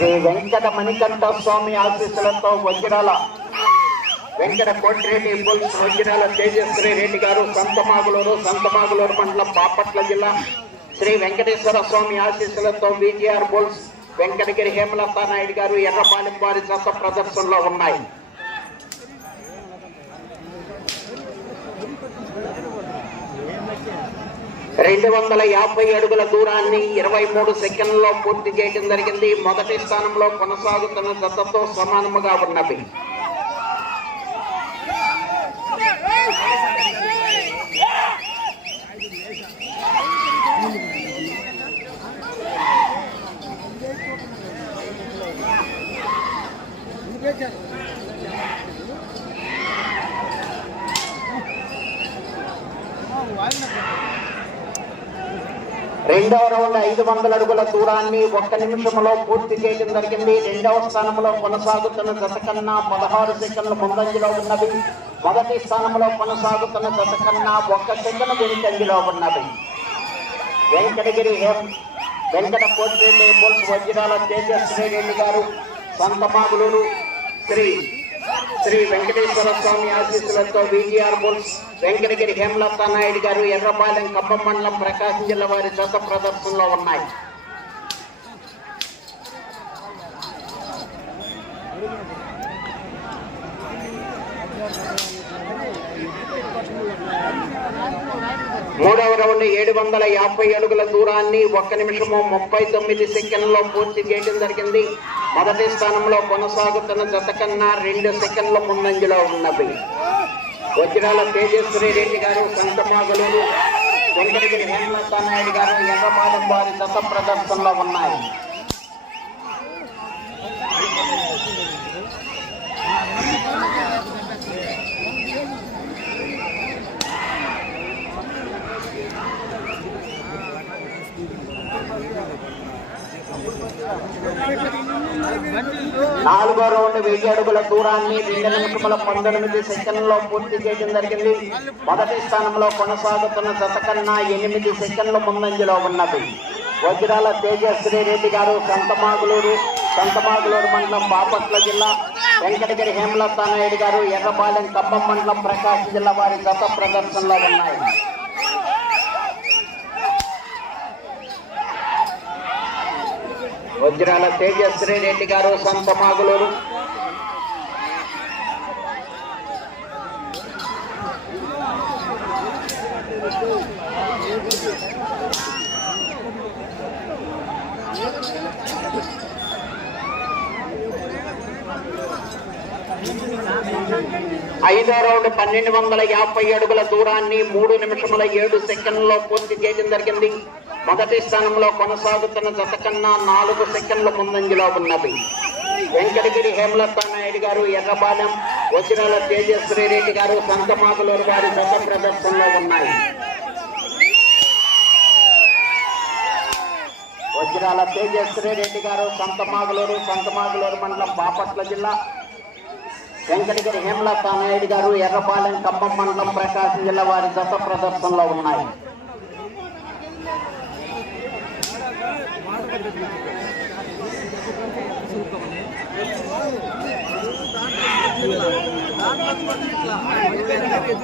శ్రీ వెంకట మణికంఠ స్వామి ఆశీస్సులతో వజ్రాల వెంకట కోటిరెడ్డి బుల్స్ వజ్రాల తేజశ్రీ రెడ్డి గారు సంతమాగులూరు మండలం బాపట్ల జిల్లా. శ్రీ వెంకటేశ్వర స్వామి ఆశీస్సులతో విజిఆర్ బుల్స్ వెంకటగిరి హేమలతా నాయుడు గారు ఎర్రపాలెం వారి జత ప్రదర్శనలో ఉన్నాయి. రెండు 250 అడుగుల దూరాన్ని 23 సెకండ్లలో పూర్తి చేయడం జరిగింది. మొదటి స్థానంలో కొనసాగుతున్న జతతో సమానముగా ఉన్నవి. రెండవ రౌండ్ 500 అడుగుల దూరాన్ని 1 నిమిషంలో పూర్తి చేయడం జరిగింది. రెండవ స్థానంలో కొనసాగుతున్న జత కన్నా 16 సెకండ్లు ముందంజలో ఉన్నవి. మొదటి స్థానంలో కొనసాగుతున్న జత కన్నా 1 సెకండ్ వెనుకంజలో ఉన్నవి. వెంకటగిరి వెంకట కోటిరెడ్డి బుల్స్ వజ్రాల తేజశ్రీ రెడ్డి గారు సంతమాగులూరు శ్రీ వెంకటేశ్వర స్వామి ఆశీస్సులతో విజిఆర్ బుల్స్ వెంకటగిరి హేమలతా నాయుడు గారు ఎర్రపాలెం ఖమ్మం మండలం ప్రకాశం జిల్లా వారి జత ప్రదర్శనలో ఉన్నాయి. మూడవ రౌండ్ 750 అడుగుల దూరాన్ని 1 నిమిషము 39 సెకండ్లలో పూర్తి చేయడం జరిగింది. మొదటి స్థానంలో కొనసాగుతున్న జత కన్నా 2 సెకండ్ల ముందంజలో ఉన్నవి. వజ్రాల తేజశ్రీ రెడ్డి గారు సంతమాగులూరు వెంకటగిరి హేమలతా నాయుడు గారు ఎర్రపాలెం వారి జత ప్రదర్శనలో ఉన్నాయి. నాలుగో రౌండ్ 1000 అడుగుల దూరాన్ని 2 నిమిషముల 19 సెకండ్లలో పూర్తి చేయడం జరిగింది. మొదటి స్థానంలో కొనసాగుతున్న జత కన్నా 8 సెకండ్ల ముందంజలో ఉన్నది. వజ్రాల తేజశ్రీ రెడ్డి గారు సంతమాగులూరు మండలం బాపట్ల జిల్లా. వెంకటగిరి హేమలతా నాయుడు గారు ఎర్రపాలెం ఖమ్మం మండలం ప్రకాశం జిల్లా వారి జత ప్రదర్శనలో ఉన్నాయి. వజ్రాల తేజశ్రీ రెడ్డి గారు సంతమాగులూరు ఐదో రౌండ్ 1250 అడుగుల దూరాన్ని 3 నిమిషముల 7 సెకండ్లలో పూర్తి చేయడం జరిగింది. మొదటి స్థానంలో కొనసాగుతున్న జత కన్నా 4 సెకండ్ల ముందంజలో ఉన్నవి. వెంకటగిరి హేమలతా నాయుడు గారు ఎర్రపాలెం వజ్రాల తేజశ్రీ రెడ్డి గారు సంతమాగులూరు గారి జత ప్రదర్శనలో ఉన్నాయి. వజ్రాల తేజశ్రీ రెడ్డి గారు సంతమాగులూరు మండలం బాపట్ల జిల్లా. వెంకటగిరి హేమలతా నాయుడు గారు ఎర్రపాలెం ఖమ్మం మండలం ప్రకాశం జిల్లా వారి జత ప్రదర్శనలో ఉన్నాయి.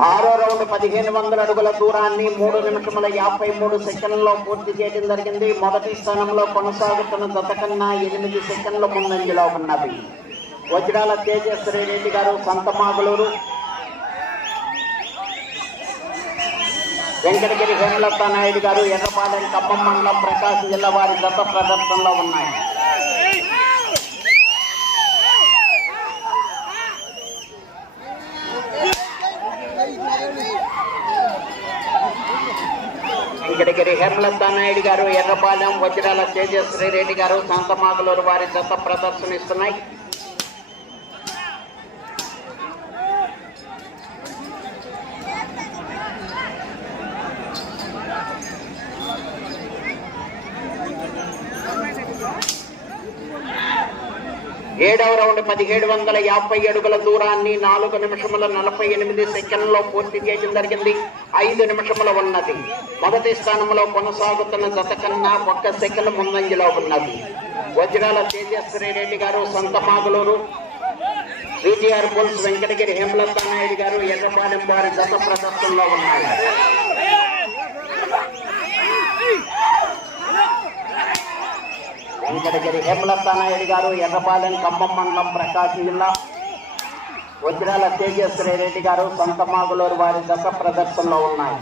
ఆరో రౌండ్ 1500 అడుగుల దూరాన్ని 3 నిమిషముల 53 సెకండ్లలో పూర్తి చేయడం జరిగింది. మొదటి స్థానంలో కొనసాగుతున్న జత కన్నా 8 సెకండ్ల ముందంజలో ఉన్నవి. వజ్రాల తేజశ్రీ రెడ్డి గారు సంతమాగులూరు వెంకటగిరి హేమలతా నాయుడు గారు ఎర్రపాలెం ఖమ్మం మండలం ప్రకాశం జిల్లా వారి జత ప్రదర్శనలో ఉన్నాయి. వెంకటగిరి హేమలతా నాయుడు గారు ఎర్రపాలెం వజ్రాల తేజశ్రీ రెడ్డి గారు సంతమాగులూరు వారి జత ప్రదర్శనిస్తున్నాయి. ఏడవ రౌండ్ 1750 అడుగుల దూరాన్ని 4 నిమిషముల 48 సెకండ్లలో పూర్తి చేయడం జరిగింది. 5 నిమిషముల ఉన్నది. మొదటి స్థానంలో కొనసాగుతున్న జత కన్నా 1 సెకండ్ ముందంజలో ఉన్నది. వజ్రాల తేజశ్రీ రెడ్డి గారు సంతమాగులూరు, విజిఆర్ బుల్స్ వెంకటగిరి హేమలత నాయుడు గారు ఎర్రపాలెం వారి జత ప్రదర్శనలో ఉన్నాయి. వెంకటగిరి హేమలత నాయుడు గారు ఎర్రపాలెం ఖమ్మం మండలం ప్రకాశం జిల్లా, వజ్రాల తేజశ్రీ రెడ్డి గారు సంతమాగులూరు వారి జత ప్రదర్శనలో ఉన్నాయి.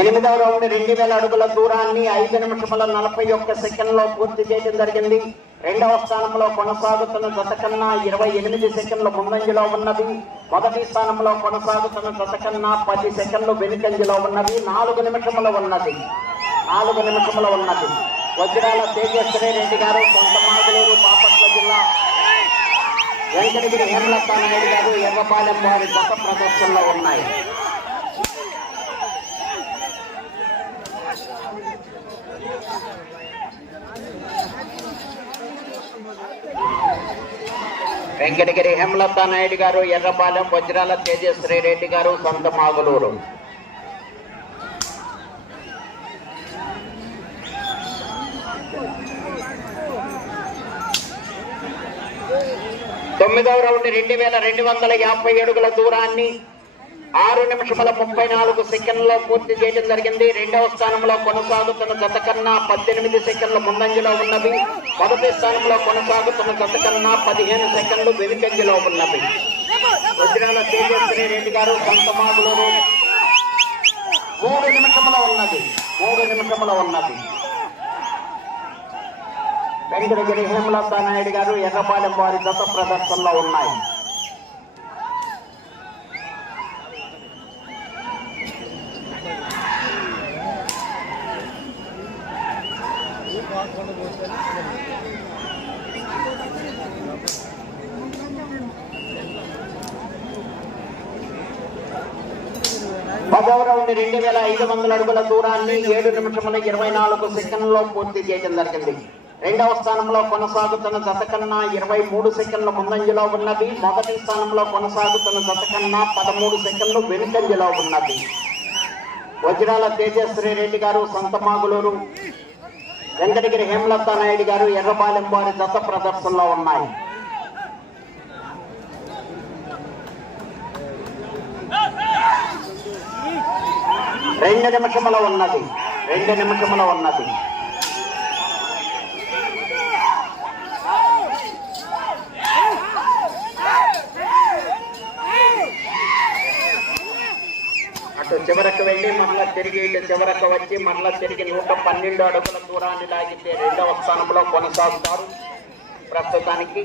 ఎనిమిదవ రౌండ్ 2000 అడుగుల దూరాన్ని 5 నిమిషముల 41 సెకండ్లో పూర్తి చేయడం జరిగింది. రెండవ స్థానంలో కొనసాగుతున్న జత కన్నా 28 సెకండ్లు ముందంజలో ఉన్నది. మొదటి స్థానంలో కొనసాగుతున్న జత కన్నా 10 సెకండ్లు వెనుకంజలో ఉన్నది. 4 నిమిషములు ఉన్నది. వజ్రాల తేజశ్రీ రెడ్డి గారు సొంతమాగులూరు బాపట్ల జిల్లా, వెంకటగిరి హేమలత నాయుడు గారు ఎర్రపాలెం వారి జత ప్రదర్శనలో ఉన్నాయి. వెంకటగిరి హేమలత నాయుడు గారు ఎర్రపాలెం, వజ్రాల తేజశ్రీ రెడ్డి గారు సొంతమాగులూరు. తొమ్మిదవ రౌండ్ 2250 అడుగుల దూరాన్ని 6 నిమిషముల 34 సెకండ్లో పూర్తి చేయడం జరిగింది. రెండవ స్థానంలో కొనసాగుతున్న జత కన్నా 18 సెకండ్లు ముందంజలో ఉన్నవి. మొదటి స్థానంలో కొనసాగుతున్న జత కన్నా 15 సెకండ్లు వెనుకంజలో ఉన్నవి. వజ్రాల తేజశ్రీ రెడ్డి గారు సంతమాగులూరు 3 నిమిషముల ఉన్నది. వెంకటగిరి హేమలత నాయుడు గారు ఎర్రపాలెం వారి జత ప్రదర్శనలో ఉన్నాయి. పదవ రౌండ్ 2500 అడుగుల దూరాన్ని 7 నిమిషముల 24 సెకండ్లో పూర్తి చేయడం జరిగింది. రెండవ స్థానంలో కొనసాగుతున్న జత కన్నా 23 సెకండ్ల ముందంజలో ఉన్నది. మొదటి స్థానంలో కొనసాగుతున్న జత కన్నా 13 సెకండ్లు వెనుకంజలో ఉన్నది. వజ్రాల తేజశ్రీ రెడ్డి గారు సంతమాగులూరు, వెంకటగిరి హేమలత నాయుడు గారు ఎర్రపాలెం వారి జత ప్రదర్శనలో ఉన్నాయి. రెండు నిమిషముల ఉన్నది. అటు చివరకు వెళ్ళి మరలా తిరిగి ఇటు చివరకు వచ్చి మరలా తిరిగి 112 అడుగుల దూరాన్ని లాగితే రెండవ స్థానంలో కొనసాగుతారు. ప్రస్తుతానికి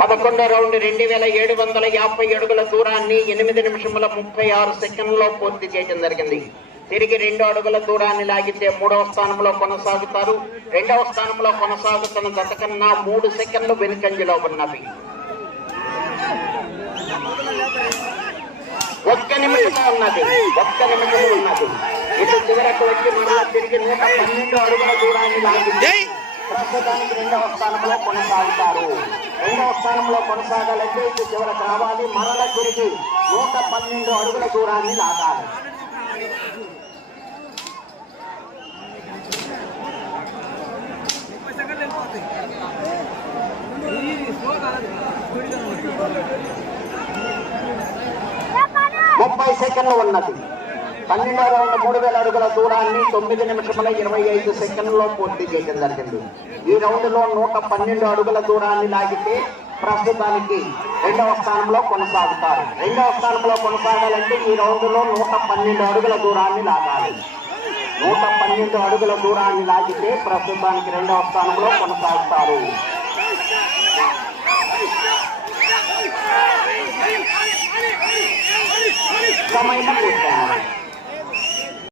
పదకొండో రౌండ్ 2750 అడుగుల దూరాన్ని 8 నిమిషముల 36 సెకండ్లో పూర్తి చేయడం జరిగింది. తిరిగి 2 అడుగుల దూరాన్ని లాగితే 3వ స్థానంలో కొనసాగుతారు. రెండవ స్థానంలో కొనసాగుతున్న జత కన్నా 3 సెకండ్లు వెనుకంజలో ఉన్నవి. 1 నిమిషం ఉన్నది. ఇటు చివరకు వచ్చి మరలా తిరిగి 112 అడుగుల దూరాన్ని లాగితే ప్రస్తుతానికి రెండవ స్థానంలో కొనసాగుతారు. రెండవ స్థానంలో కొనసాగాలంటే ఇటు చివరకు రావాలి. మరల తిరిగి 112 అడుగుల దూరాన్ని లాగాలి. ముప్పై సెకండ్లు ఉన్నది. 12వ రౌండ్ 3000 అడుగుల దూరాన్ని 9 నిమిషముల 25 సెకండ్లో పూర్తి చేయడం జరిగింది. ఈ రౌండ్ లో 112 అడుగుల దూరాన్ని లాగితే ప్రస్తుతానికి రెండవ స్థానంలో కొనసాగుతారు. రెండవ స్థానంలో కొనసాగాలంటే ఈ రౌండ్ లో 112 అడుగుల దూరాన్ని లాగాలి. 112 అడుగుల దూరాన్ని లాగితే ప్రస్తుతానికి రెండవ స్థానంలో కొనసాగుతారు. సమయం పూర్తయింది.